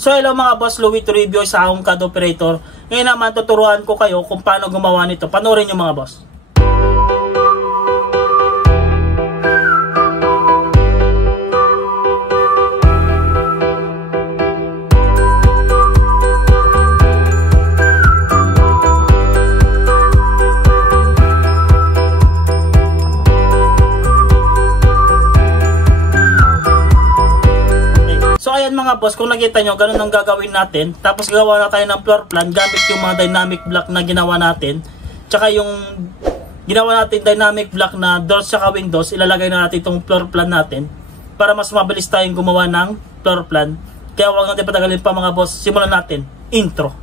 So hello mga boss, Louie to review sa akong CAD operator. Ngayon naman tuturuan ko kayo kung paano gumawa nito. Panoorin nyo mga boss. So ayan mga boss, kung nakita nyo, ganun ang gagawin natin. Tapos gawa na tayo ng floor plan gamit yung mga dynamic block na ginawa natin. Tsaka yung ginawa natin dynamic block na doors tsaka windows, ilalagay na natin itong floor plan natin para mas mabilis tayong gumawa ng floor plan. Kaya huwag natin patagalin pa mga boss, simulan natin. Intro.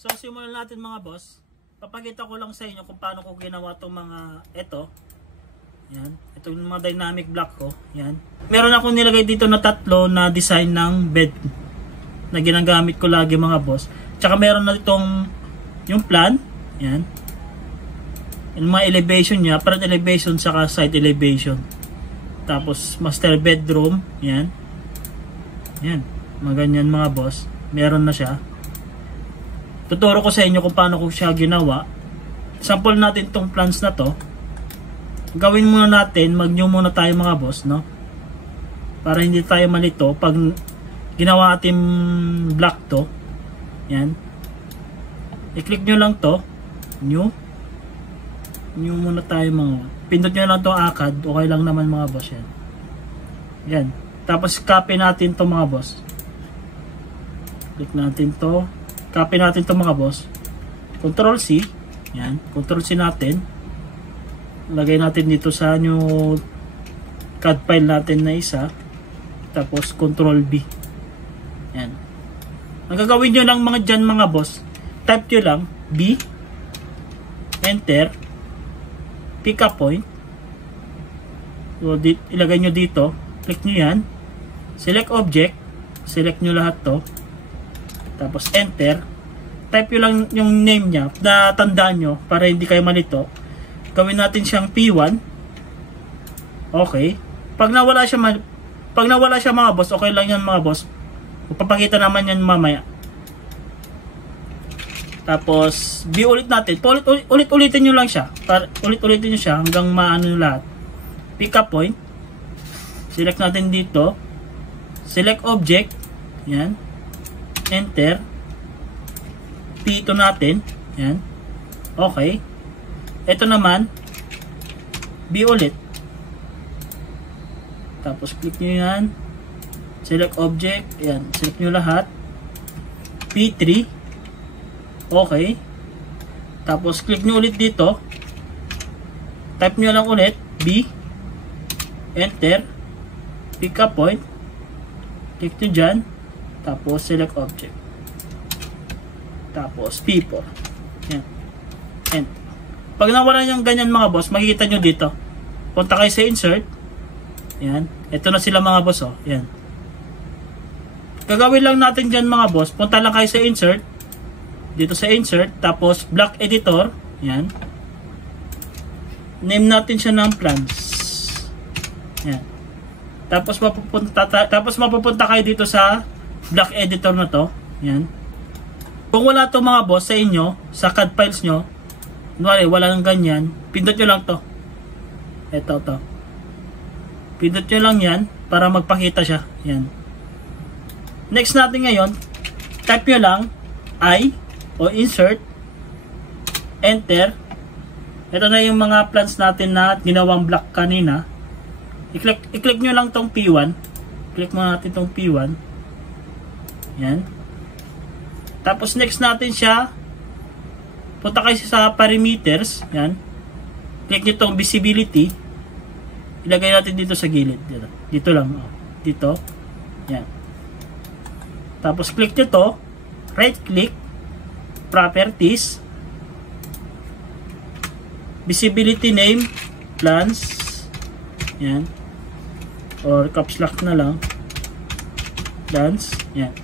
So simulan natin mga boss. Papakita ko lang sa inyo kung paano ko ginawa itong mga ito. Yan. Itong mga dynamic block ko. Yan. Meron akong nilagay dito na tatlo na design ng bed na ginagamit ko lagi mga boss. Tsaka meron na itong yung plan. Yan. Yung mga elevation niya. Front elevation saka side elevation. Tapos master bedroom. Yan. Yan. Mga ganyan mga boss. Meron na siya. Tuturo ko sa inyo kung paano ko siya ginawa. Sample natin tong plans na to. Gawin muna natin, mag-new muna tayo mga boss, no? Para hindi tayo malito pag ginawa natin block to. Yan. I-click nyo lang to. New. New muna tayo mga. Pindot nyo lang to akad. Okay lang naman mga boss yan. Yan. Tapos copy natin to mga boss. Click natin to. Copy natin ito mga boss. Control C. Yan. Control C natin. Lagay natin dito sa new CAD file natin na isa. Tapos Control B. Yan. Ang gagawin nyo lang mga dyan mga boss. Type nyo lang B. Enter. Pick a point. So, ilagay nyo dito. Click nyo yan. Select object. Select nyo lahat to. Tapos enter. Type nyo lang yung name nya na tandaan nyo para hindi kayo malito. Gawin natin siyang P1. Okay. Pag nawala siya mga boss, okay lang yan mga boss. Papakita naman yan mamaya. Tapos B ulit natin. Ulit-ulitin nyo lang siya. Ulit-ulitin nyo siya hanggang maano nyo lahat. Pick a point. Select natin dito. Select object. Yan. Enter. P2 natin. Yan. Okay. Ito naman. B ulit. Tapos click nyo yan. Select object. Yan. Select nyo lahat. P3. Okay. Tapos click nyo ulit dito. Type nyo lang ulit. B. Enter. Pick a point. Click nyo dyan. Tapos select object. Tapos P4. Yan. And pag nawala yung ganyan mga boss, makikita nyo dito. Punta kayo sa insert. Yan. Ito na sila mga boss. Oh. Yan. Gagawin lang natin dyan mga boss. Punta lang kayo sa insert. Dito sa insert. Tapos block editor. Yan. Name natin siya ng plans. Yan. Tapos mapupunta kayo dito sa block editor na to. Yan. Kung wala to mga boss sa inyo, sa CAD files nyo, kunwari wala nang ganyan, pindot nyo lang to. Ito to. Pindot nyo lang yan para magpakita siya. Yan. Next natin ngayon, type nyo lang I o insert, enter. Ito na yung mga plans natin na ginawang block kanina. I-click nyo lang tong P1. Click mo natin tong P1. Yan. Tapos next natin siya. Punta kayo sa parameters. Yan. Click nyo tong visibility. Ilagay natin dito sa gilid. Dito lang. Dito. Yan. Tapos click nyo to. Right click. Properties. Visibility name. Plans. Yan. Or caps lock na lang. Plans. Yan.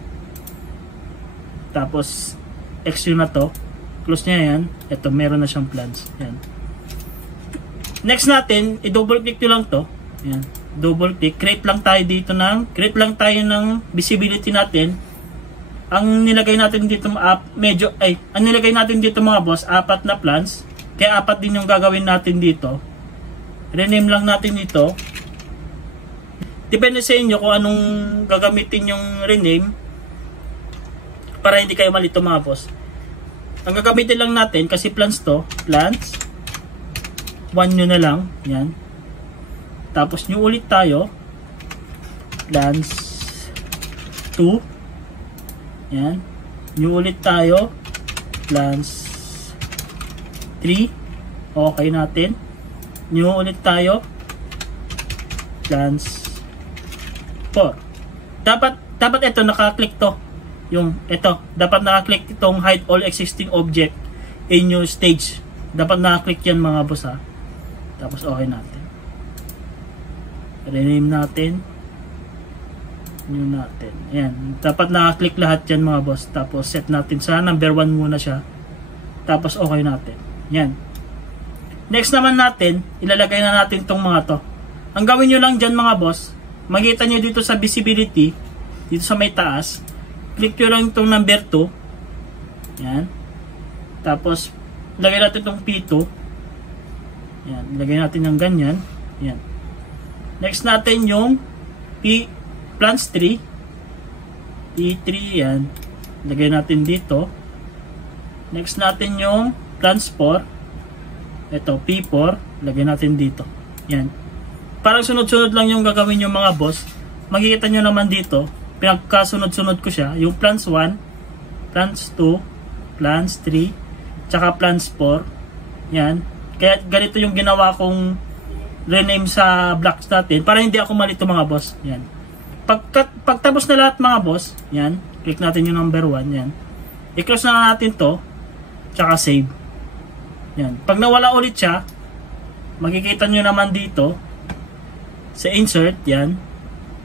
Tapos X yun na to. Close niya yan. Ito, meron na siyang plans. Yan. Next natin, i-double click nyo lang to. Yan. Double click. Create lang tayo ng visibility natin. Ang nilagay natin dito ang nilagay natin dito mga boss, 4 na plants. Kaya 4 din yung gagawin natin dito. Rename lang natin dito. Depende sa inyo kung anong gagamitin yung rename para hindi kayo malito mga boss. Ang gagamitin lang natin kasi plants to, plants 1 nyo na lang, yan. Tapos new ulit tayo, plants 2, yan. New ulit tayo, plants 3, okay natin. New ulit tayo, plants 4. Dapat ito naka-click to. Dapat naka-click itong hide all existing object in your stage. Dapat naka-click yan mga boss ha. Tapos okay natin. Rename natin. New natin. Ayan. Dapat naka-click lahat yan mga boss. Tapos set natin sa number 1 muna siya. Tapos okay natin. Yan. Next naman natin, ilalagay na natin tong mga to. Ang gawin nyo lang dyan mga boss, makita nyo dito sa visibility, dito sa may taas, click nyo lang itong number 2. Yan. Tapos, lagay natin itong P2. Yan. Lagay natin ng ganyan. Yan. Next natin yung plants 3. P3. Yan. Lagay natin dito. Next natin yung plants 4. Ito, P4. Lagay natin dito. Yan. Parang sunod-sunod lang yung gagawin yung mga boss. Makikita nyo naman dito, pinagkasunod-sunod ko siya. Yung plants 1, plants 2, plants 3, tsaka plants 4. Yan. Kaya ganito yung ginawa kong rename sa blocks natin para hindi ako malito mga boss. Yan. Pagtapos na lahat mga boss, yan. Click natin yung number 1. Yan. I-close na natin to, tsaka save. Yan. Pag nawala ulit siya, makikita nyo naman dito sa insert, yan.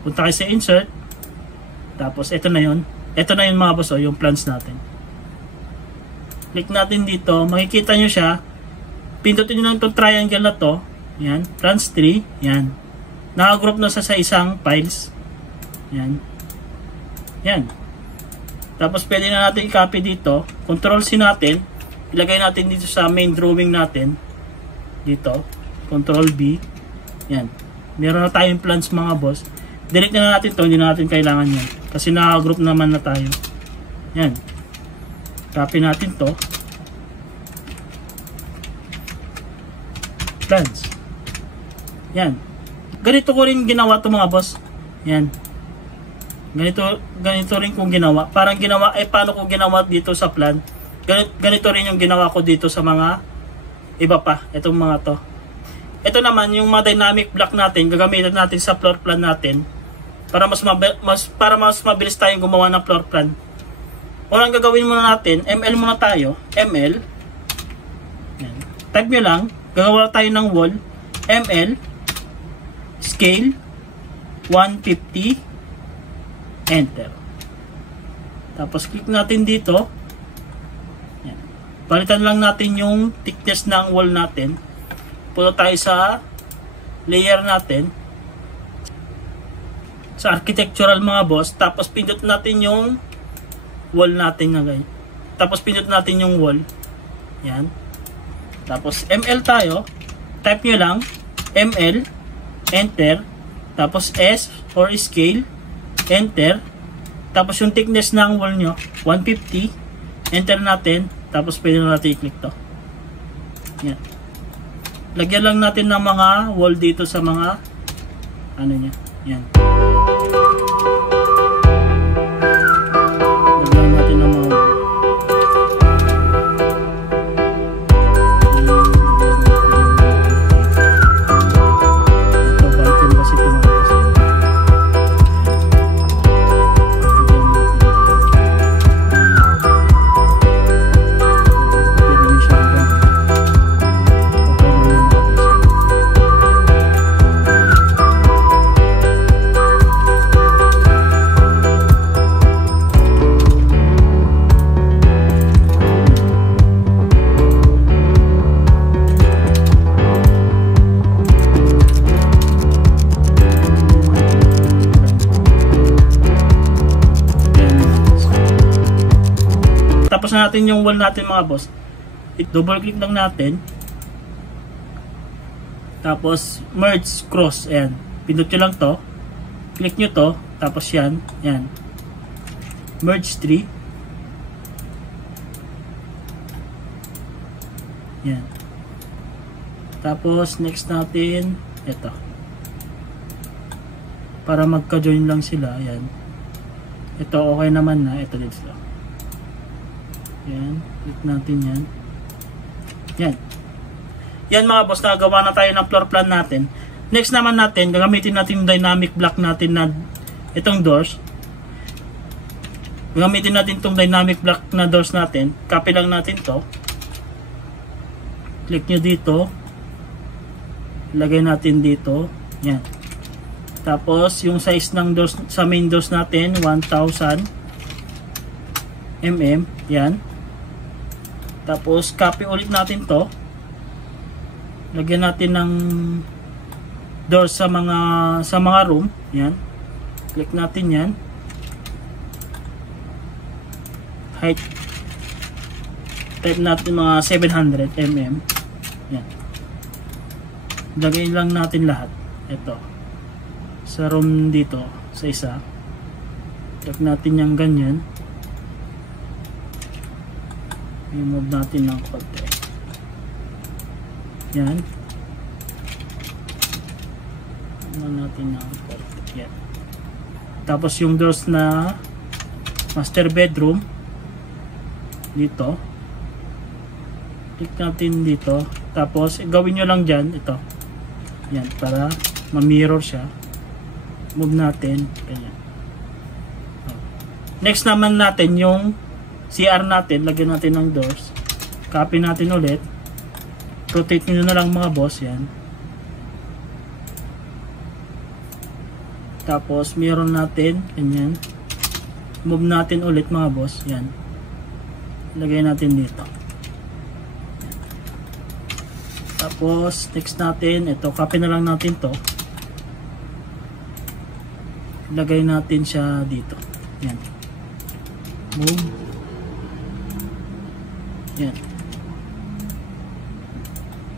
Punta kayo sa insert. Tapos ito na yun. Ito na yun mga boss, yung plants natin. Click natin dito, makikita nyo siya. Pindutin nyo lang itong triangle na to. Yan. Plants 3. Yan. Naka-group na sa isang files. Yan. Yan. Tapos pwede na natin i-copy dito. Control C natin. Ilagay natin dito sa main drawing natin. Dito. Control B. Yan. Meron na tayong plants mga boss. Delete na natin to. Hindi na natin kailangan yan. Kasi naka-group naman na tayo. Yan. Copy natin to. Plants. Yan. Ganito ko rin ginawa to mga boss. Yan. Ganito rin kong ginawa. Parang ginawa, paano ko ginawa dito sa plan. Ganito rin yung ginawa ko dito sa mga iba pa. Itong mga to. Ito naman, yung mga dynamic block natin, gagamitin natin sa floor plan natin para mas mabilis tayong gumawa ng floor plan. Unang gagawin muna natin, ML muna tayo. ML. Yan. Type nyo lang. Gagawa tayo ng wall. ML. Scale. 150. Enter. Tapos click natin dito. Yan. Palitan lang natin yung thickness ng wall natin. Punta tayo sa layer natin. Sa architectural mga boss. Tapos pindot natin yung wall natin na guys. Tapos pindot natin yung wall. Yan. Tapos ML tayo. Type nyo lang. ML. Enter. Tapos S or scale. Enter. Tapos yung thickness ng wall nyo, 150. Enter natin. Tapos pwede na natin i-click to. Yan. Lagyan lang natin ng mga wall dito sa mga ano nya. Yan. Lagyan natin ng mga wall. na natin yung wall natin mga boss. Double click lang natin. Tapos merge cross. Ayan. Pindot nyo lang to. Click nyo to. Tapos yan. Yan. Merge 3. Yan. Tapos next natin ito. Para magka-join lang sila. Ayan. Ito okay naman na. Ito din sila. Yan. Click natin yan. Yan. Yan mga boss, nagawa na tayo ng floor plan natin. Next naman natin, gagamitin natin yung dynamic block natin na itong doors. Gagamitin natin itong dynamic block na doors natin. Copy lang natin to. Click nyo dito. Lagay natin dito. Yan. Tapos, yung size ng doors, sa main doors natin, 1000 mm. Yan. Tapos, copy ulit natin to. Lagyan natin ng doors sa mga room. Yan. Click natin yan. Height. Type natin mga 700 mm. Yan. Lagay lang natin lahat. Ito. Sa room dito. Sa isa. Click natin yung ganyan. I-move natin ng konti. Yan. Natin ng yan. Tapos yung doors na master bedroom dito, click natin dito. Tapos gawin nyo lang dyan ito. Yan, para ma-mirror siya. Move natin. Ganyan. Next naman natin yung CR natin. Lagyan natin ng doors. Copy natin ulit. Rotate nyo na lang mga boss. Yan. Tapos meron natin ganyan. Move natin ulit mga boss. Yan. Lagay natin dito. Yan. Tapos next natin ito, copy na lang natin to. Lagay natin siya dito. Yan. Move. Yan.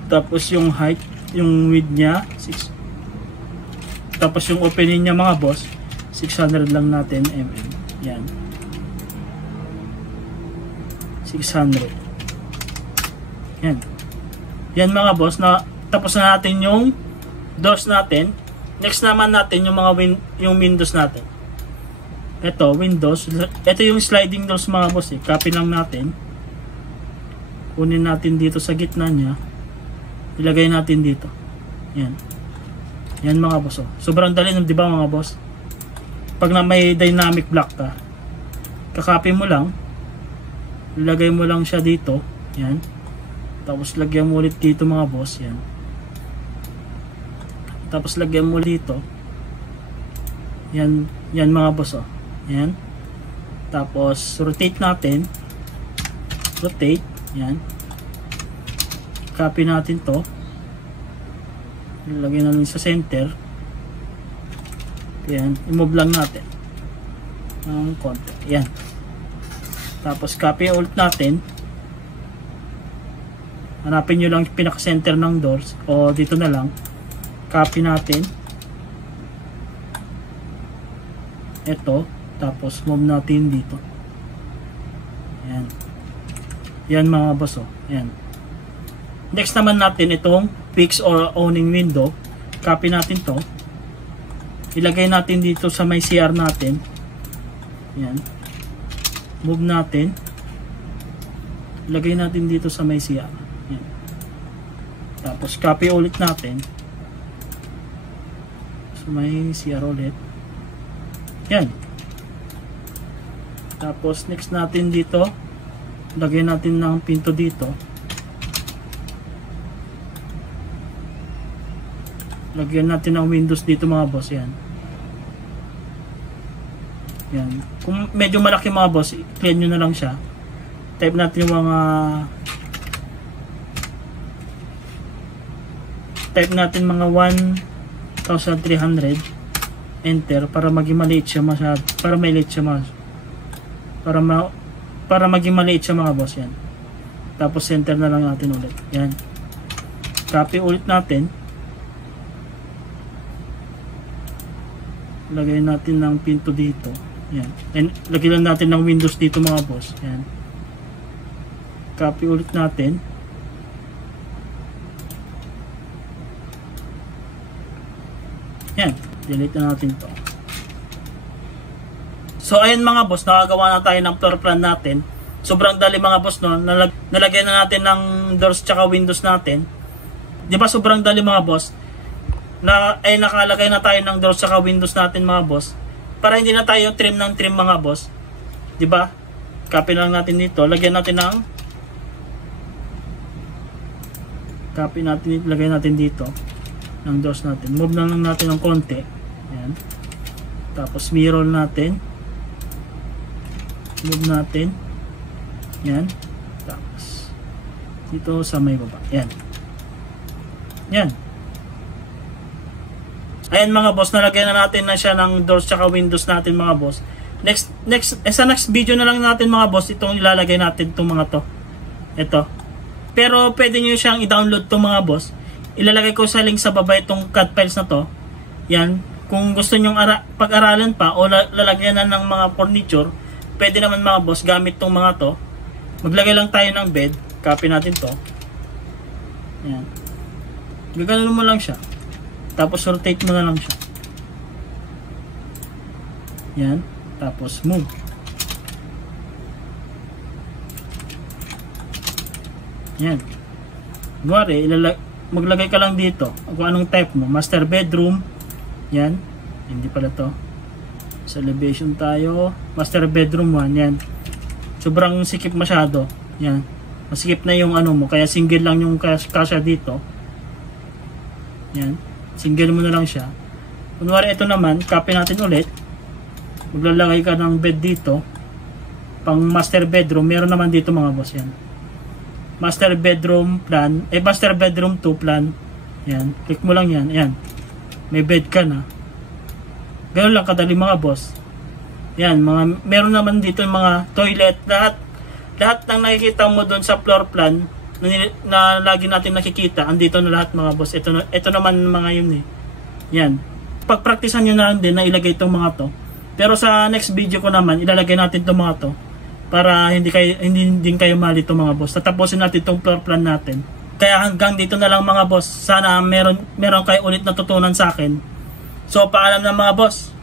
Tapos yung height, yung width niya 6. Tapos yung opening niya mga boss 600 lang natin mm. Yan. 600. Yan. Yan mga boss, na tapos na natin yung doors natin. Next naman natin yung mga yung windows natin. Ito, windows. Ito yung sliding doors mga boss eh. Copy lang natin. Kunin natin dito sa gitna niya. Ilagay natin dito. Yan. Yan mga boss. Oh. Sobrang dali, di ba mga boss? Pag na may dynamic block ka, kakopy mo lang. Ilagay mo lang siya dito. Yan. Tapos lagyan mo ulit dito mga boss. Yan. Tapos lagyan mo dito. Yan. Yan mga boss. Oh. Yan. Tapos rotate natin. Rotate. Yan. Copy natin to. Ilagay natin sa center. Yan. I-move lang natin ng konti. Yan. Tapos copy ulit natin. Hanapin nyo lang yung pinaka-center ng doors. O dito na lang. Copy natin. Ito. Tapos move natin dito. Yan. Yan mga boss. Oh. Yan. Next naman natin itong fix or owning window. Copy natin to. Ilagay natin dito sa may CR natin. Yan. Move natin. Ilagay natin dito sa may CR. Yan. Tapos copy ulit natin. So may CR ulit. Yan. Tapos next natin dito, lagay natin ng pinto dito. Lagyan natin ng windows dito mga boss. Yan. Yan. Kung medyo malaki mga boss, i-clear nyo na lang siya. Type natin yung mga mga 1,300. Enter para maging maliit siya masyado. Para maliit siya mas. Para para maging maliit siya mga boss. Yan. Tapos center na lang natin ulit. Yan. Copy ulit natin. Lagay natin ng pinto dito. Yan. And lagyan lang natin ng windows dito mga boss. Yan. Copy ulit natin. Yan. Delete na natin to. So ayun mga boss, nakagawa na tayo ng floor plan natin. Sobrang dali mga boss, no? Nalagyan na natin ng doors tsaka windows natin. Di ba sobrang dali mga boss? Nakalagay na tayo ng doors tsaka windows natin mga boss. Para hindi na tayo trim ng trim mga boss. Di ba? Copy lang natin dito. Lagyan natin ng copy natin, lagay natin dito ng doors natin. Move na lang natin ng konti. Ayan. Tapos mirror natin. Move natin. Yan. Tapos dito sa may baba. Yan. Yan. Ayan mga boss, nalagyan na natin na siya ng doors tsaka windows natin mga boss. Sa next video na lang natin mga boss, itong ilalagay natin itong mga to. Ito. Pero pwede nyo siyang i-download itong mga boss. Ilalagay ko sa link sa baba itong CAD files na to. Yan. Kung gusto nyo pag-aralan pa o lalagyan na ng mga furniture, pwede naman mga boss gamit itong mga to. Maglagay lang tayo ng bed. Copy natin to. Yan. Gaganon mo lang siya. Tapos rotate mo na lang siya. Yan. Tapos move. Yan. Kunwari, maglagay ka lang dito. Kung anong type mo. Master bedroom. Yan. Hindi pala to. Sa elevation tayo. Master bedroom 1. Yan. Sobrang sikip masyado. Yan. Masikip na yung ano mo. Kaya single lang yung kasya dito. Yan. Single mo na lang siya. Kunwari ito naman. Copy natin ulit. Maglalagay ka ng bed dito. Pang master bedroom. Meron naman dito mga boss. Yan. Master bedroom plan. Master bedroom 2 plan. Yan. Click mo lang yan. Yan. May bed ka na. Ganoon lang kadali mga boss. Yan, meron naman dito yung mga toilet, lahat ng nakikita mo doon sa floor plan na lagi natin nakikita, andito na lahat mga boss. Ito naman mga yun eh. Yan. Pagpraktisan nyo na din na ilagay itong mga to. Pero sa next video ko naman, ilalagay natin itong mga to para hindi din kayo malito mga boss. Tatapusin natin itong floor plan natin. Kaya hanggang dito na lang mga boss. Sana meron kayo ulit natutunan sa akin. So paalam na mga boss.